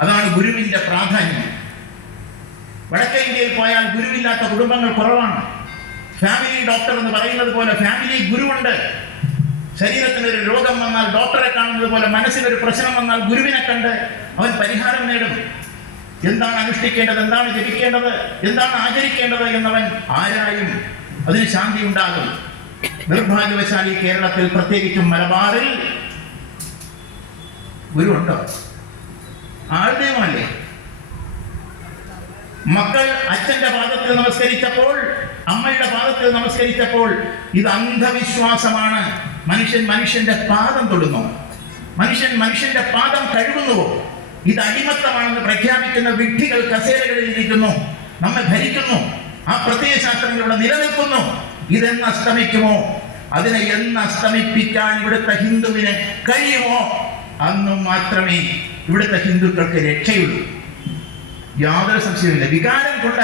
അതാണ് ഗുരുവിന്റെ പ്രാധാന്യം. വടക്കേ ഇന്ത്യയിൽ പോയാൽ ഗുരുവില്ലാത്ത കുടുംബങ്ങൾ കുറവാണ്. ഫാമിലി ഡോക്ടർ എന്ന് പറയുന്നത് പോലെ ഫാമിലി ഗുരുവുണ്ട്. ശരീരത്തിനൊരു രോഗം വന്നാൽ ഡോക്ടറെ കാണുന്നത് പോലെ മനസ്സിനൊരു പ്രശ്നം വന്നാൽ ഗുരുവിനെ കണ്ട് അവൻ പരിഹാരം നേടും. എന്താണ് അനുഷ്ഠിക്കേണ്ടത്, എന്താണ് ജപിക്കേണ്ടത്, എന്താണ് ആചരിക്കേണ്ടത് എന്നവൻ ആരായും അതിന് ശാന്തി ഉണ്ടാകും. നിർഭാഗ്യവശാൽ ഈ കേരളത്തിൽ, പ്രത്യേകിച്ചും മലബാറിൽ ഗുരുവുണ്ടോ? ആൾദൈവമല്ലേ. മക്കൾ അച്ഛന്റെ പാദത്തിൽ നമസ്കരിച്ചപ്പോൾ, അമ്മയുടെ പാദത്തിൽ നമസ്കരിച്ചപ്പോൾ ഇത് അന്ധവിശ്വാസമാണ്. മനുഷ്യന്റെ പാദം തൊടുന്നു, മനുഷ്യന്റെ പാദം കഴുകുന്നുവോ? ഇത് അടിമത്തമാണെന്ന് പ്രഖ്യാപിക്കുന്ന വിഡ്ഢികൾ കസേരകളിൽ ഇരിക്കുന്നു, നമ്മെ ഭരിക്കുന്നു. ആ പ്രത്യയശാസ്ത്രങ്ങൾ ഇവിടെ നിലനിൽക്കുന്നു. ഇതെന്ന് അസ്തമിക്കുമോ? അതിനെ എന്ന് അസ്തമിപ്പിക്കാൻ ഇവിടുത്തെ ഹിന്ദുവിന് കഴിയുമോ? അന്ന് മാത്രമേ ഇവിടുത്തെ ഹിന്ദുക്കൾക്ക് രക്ഷയുള്ളൂ. യാതൊരു സംശയമില്ല. വികാരം കൊണ്ട്